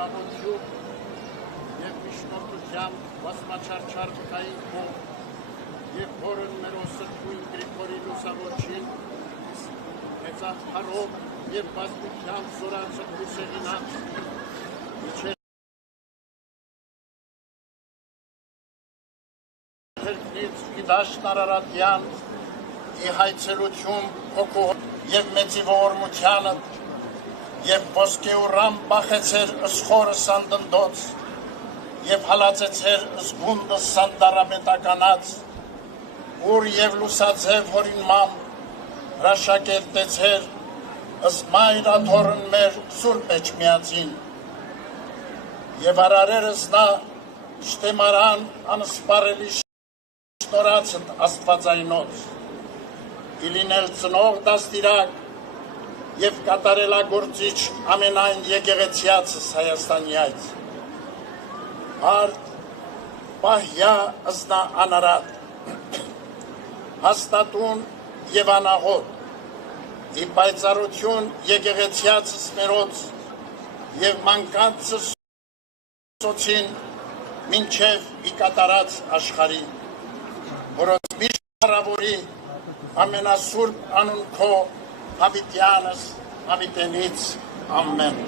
խաղաղություն և միշնորդությամբ բազմաչարչար վկային կող և հորն մեր ոսրկույն Գրիգորի Լուսավորչին մեծախարով և բազմությամբ զորացը հուսեղինած իչեր հերկնից գիդաշն Արարատյան ի հայցելություն հոգու և մեծի ողորմությանը և ոսկե ու ռամ բախեցեր ըսխորը սանդնդոց և հալածեցեր ըսգունդը սանդարամետականած ուր և լուսաձև հորինմամ հրաշակերտեցեր ըսմայր ադորն մեր սուրբ էջմիածին և արարերս նա շտեմարան անսպարելի շնորացըտ աստվածայնոց իլինել ծնող դաստիրակ և կատարելագործիչ ամենայն եկեղեցիացս Հայաստանի այց արդ պահյա ըզնա անարատ հաստատուն և անաղոտ ի պայծառություն եկեղեցիացս մերոց և մանկանցս սոցին մինչև ի կատարած աշխարհի որոց միշտ հարավորի ամենասուրբ անուն քո հավիտյանս հավիտենից ամեն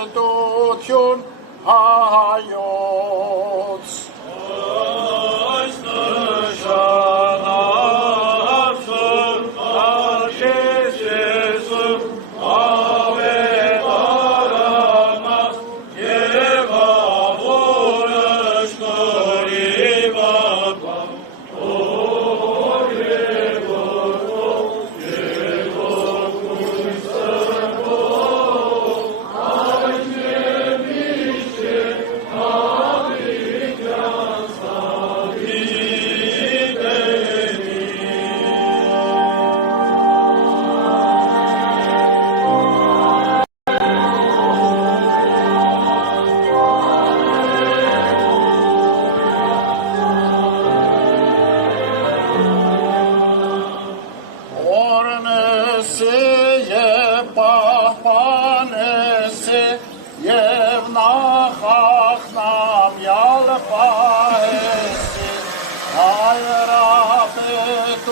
Հայրապետություն հայոց Այս նշանացում արկես եսում ավետարանաս և ավորս կորիվապա Հայրապետություն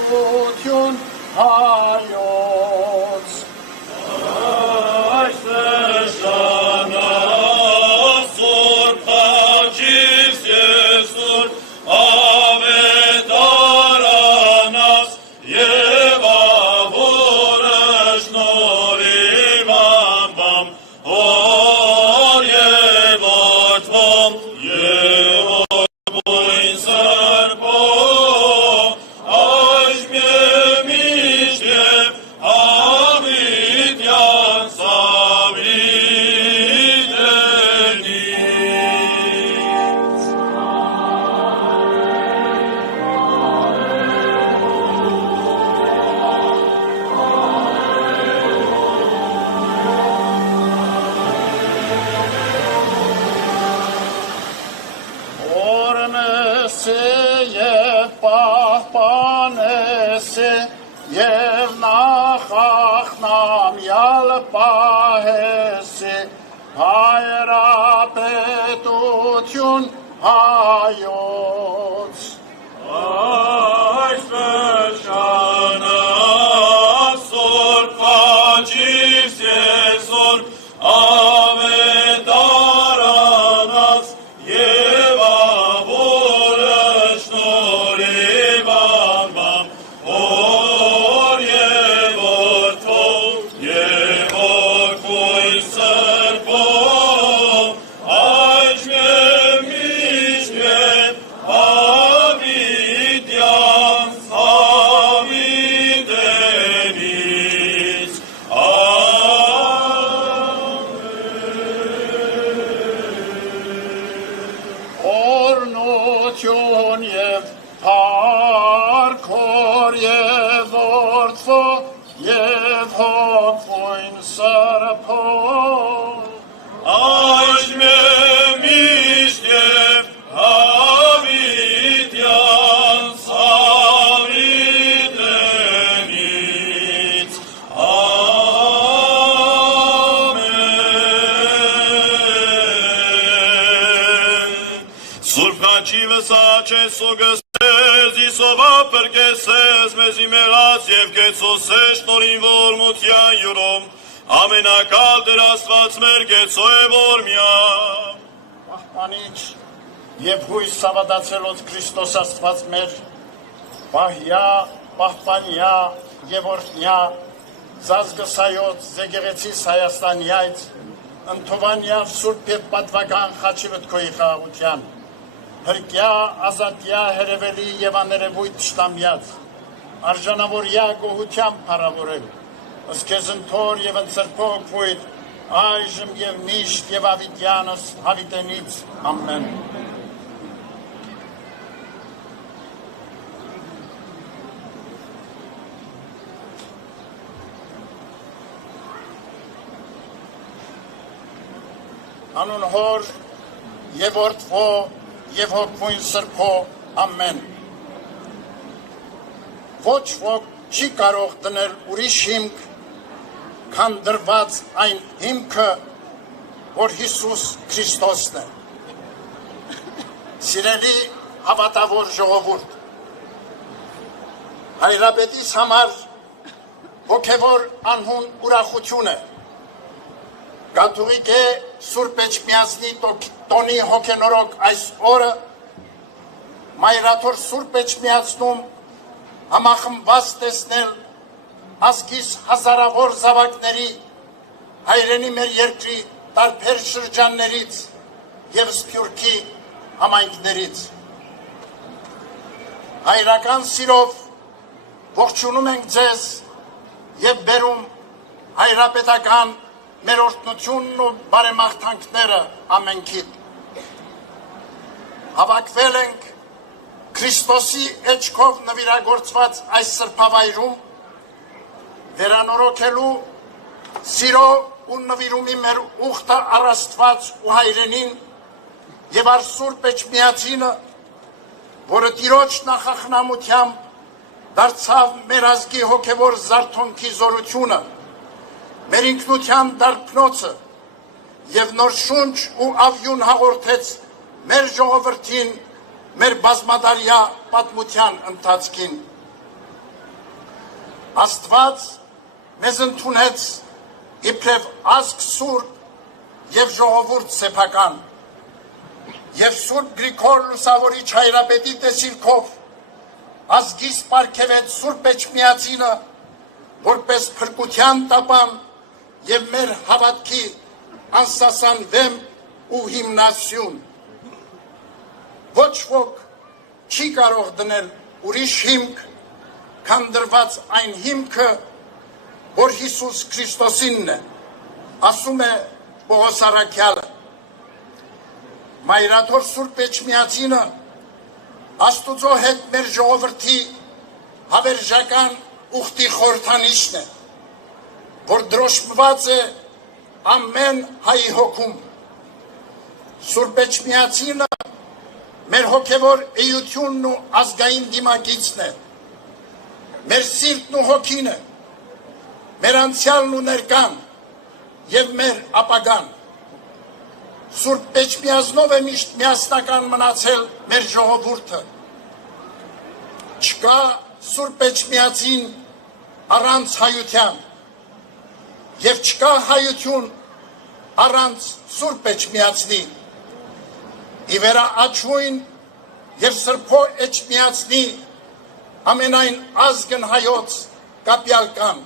պետություն հայոց Այս նշանը Սուրբ Խաչից Եսուր ավետարանաս և ավորը շնորհիվ ամբամ հոր և որդվում և որդվույն սրբով այժմ և միշտ և հավիտյան սավիդենից օրնես և պահպանես և նախախնամյալ պահես հայրապետություն հայոց Այս նշանը Սուրբ Խաչից Եսուր ավետարանաս և ավորը շնորհիվ ամբամ հոր և որդվում և որդվույն սրբով այժմ և միշտ և հավիտյան սավիդենից օրնություն և փառքոր և որդվո և հոգվույն սրբով Այժմ և միշտ և հավիտյան սավիդենից Ամեն Սուրբ Խաչի վսաչես սոգսես Իսովա պրկեսես մեզի մեղած և կեցոսես շնորհին ողորմության յուրում ամենակալ Տեր Աստված մեր կեցո է որմյա պահպանիչ և հույս սավադացելոց Քրիստոս Աստված մեր պահյա, պահպանյա և օրհնյա զազգսայոց զեգեղեցիս Հայաստանյայց ընթովանյա սուրբ և պատվական խաչի վտքոյի խաղաղության հրկյա, ազատյա, հերևելի և աներևույթ շտամյաց արժանավորյա գոհությամբ փառավորել ըսքեզնթոր և ընծրփող վույթ այժմ և միշտ և ավիտյանս հավիտենից ամեն անուն հոր և որդվո և հոգվույն սրբո ամեն ոչ ոք չի կարող դնել ուրիշ հիմք քան դրված այն հիմքը, որ Հիսուս Քրիստոսն է։ Սիրելի հավատավոր ժողովուրդ, Հայրապետիս համար հոգևոր անհուն ուրախություն է։ Կաթողիկ է Սուրբ Էջմիածնի տոնի հոգենորոք այս օրը Մայրաթոր Սուրբ Էջմիածնում համախմբված տեսնել ազգիս հազարավոր զավակների հայրենի մեր երկրի տարբեր շրջաններից և Սփյուռքի համայնքներից։ Հայրական սիրով ողջունում ենք ձեզ և բերում հայրապետական մեր օրհնությունն ու բարեմաղթանքները ամենքիդ։ Հավաքվել ենք Քրիստոսի էջքով նվիրագործված այս սրբավայրում վերանորոգելու սիրո ու նվիրումի մեր ուխտը առ Աստված ու հայրենին և առ Սուրբ Էջմիածինը, որը Տիրոջ նախախնամությամբ դարձավ մեր ազգի հոգևոր զարթոնքի զորությունը, մեր ինքնության դարբնոցը և նոր շունչ ու ավյուն հաղորդեց մեր ժողովրդին մեր բազմադարյա պատմության ընթացքին։ Աստված մեզ ընդունեց իբրև ազգ սուրբ եւ ժողովուրդ սեփական եւ Սուրբ Գրիգոր Լուսավորիչ հայրապետի տեսիլքով ազգիս պարգևեց Սուրբ Էջմիածինը որպես փրկության տապան եւ մեր հավատքի անսասան վեմ ու հիմնասյուն ոչ ոք չի կարող դնել ուրիշ հիմք քան դրված այն հիմքը որ Հիսուս Քրիստոսինն է ասում է Պողոս առաքյալը Մայրաթոր Սուրբ Էջմիածինը Աստուծո հետ մեր ժողովրդի հավերժական ուխտի խորհրդանիշն է որ դրոշմված է ամեն հայի հոգում Սուրբ Էջմիածինը մեր հոգևոր էությունն ու ազգային դիմակիցն է մեր սիրտն ու հոգին է մեր անցյալն ու ներկան եւ մեր ապագան Սուրբ Էջմիածնով է միշտ միասնական մնացել մեր ժողովուրդը չկա Սուրբ Էջմիածին առանց հայության եւ չկա հայություն առանց Սուրբ Էջմիածնի ի վերաաչույն եւ Սրբո Էջմիածնի ամենայն ազգն հայոց կապյալ կան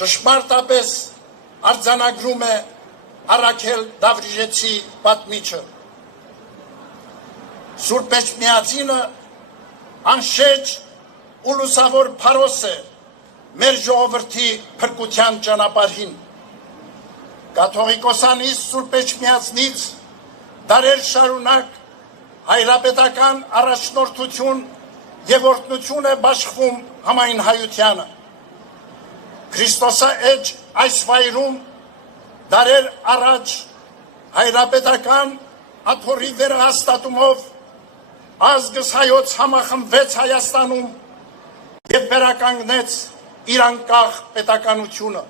ճշմարտապես արձանագրում է Առաքել Դավրիժեցի պատմիչը Սուրբ Էջմիածինը անշեջ ու լուսավոր փարոս է մեր ժողովրդի փրկության ճանապարհին Կաթողիկոսանից Սուրբ Էջմիածնից դարեր շարունակ հայրապետական առաջնորդություն եւ օրհնություն է բաշխվում համայն հայությանը Քրիստոսը էջ այս վայրում դարեր առաջ հայրապետական աթոռի վերահաստատումով ազգս հայոց համախմբվեց Հայաստանում եւ վերականգնեց իր անկախ պետականությունը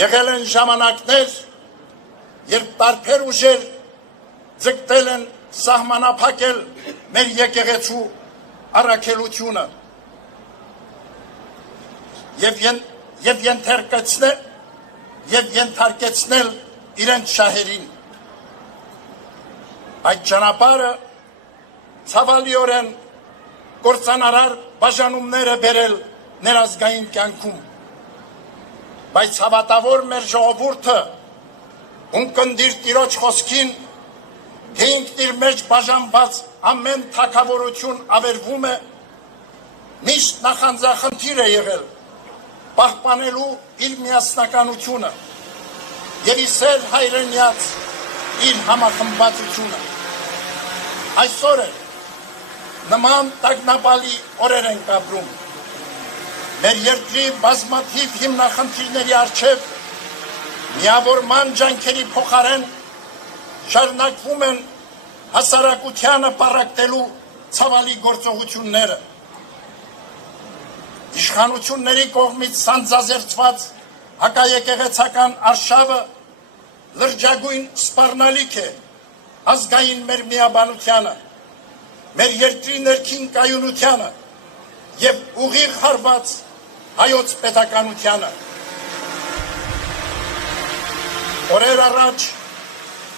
եղել են ժամանակներ երբ տարբեր ուժեր ձգտել են սահմանափակել մեր եկեղեցու առաքելությունը եւ ենթարկեցնել իրենց շահերին այդ ճանապարհը ցավալիորեն կործանարար բաժանումներ է բերել ներազգային կյանքում բայց հավատավոր մեր ժողովուրդը ունկնդիր տիրոջ խոսքին թե ինքն իր մեջ բաժանված ամեն թագավորություն ավերվում է միշտ նախանձախնդիր է եղել պահպանելու իր միասնականությունը եւ իսեր հայրենյաց իր համախմբվածությունը այսօր է նման տագնապալի օրեր ենք ապրում մեր երկրի բազմաթիվ հիմնախնդիրների առջև միավորման ջանքերի փոխարեն շարունակվում են հասարակությանը պառակտելու ցավալի գործողությունները իշխանությունների կողմից սանձազերծված հակաեկեղեցական արշավը լրջագույն սպառնալիք է ազգային մեր միաբանությանը մեր երկրի ներքին կայունությանը եւ ուղիղ հարված հայոց պետականությանը օրեր առաջ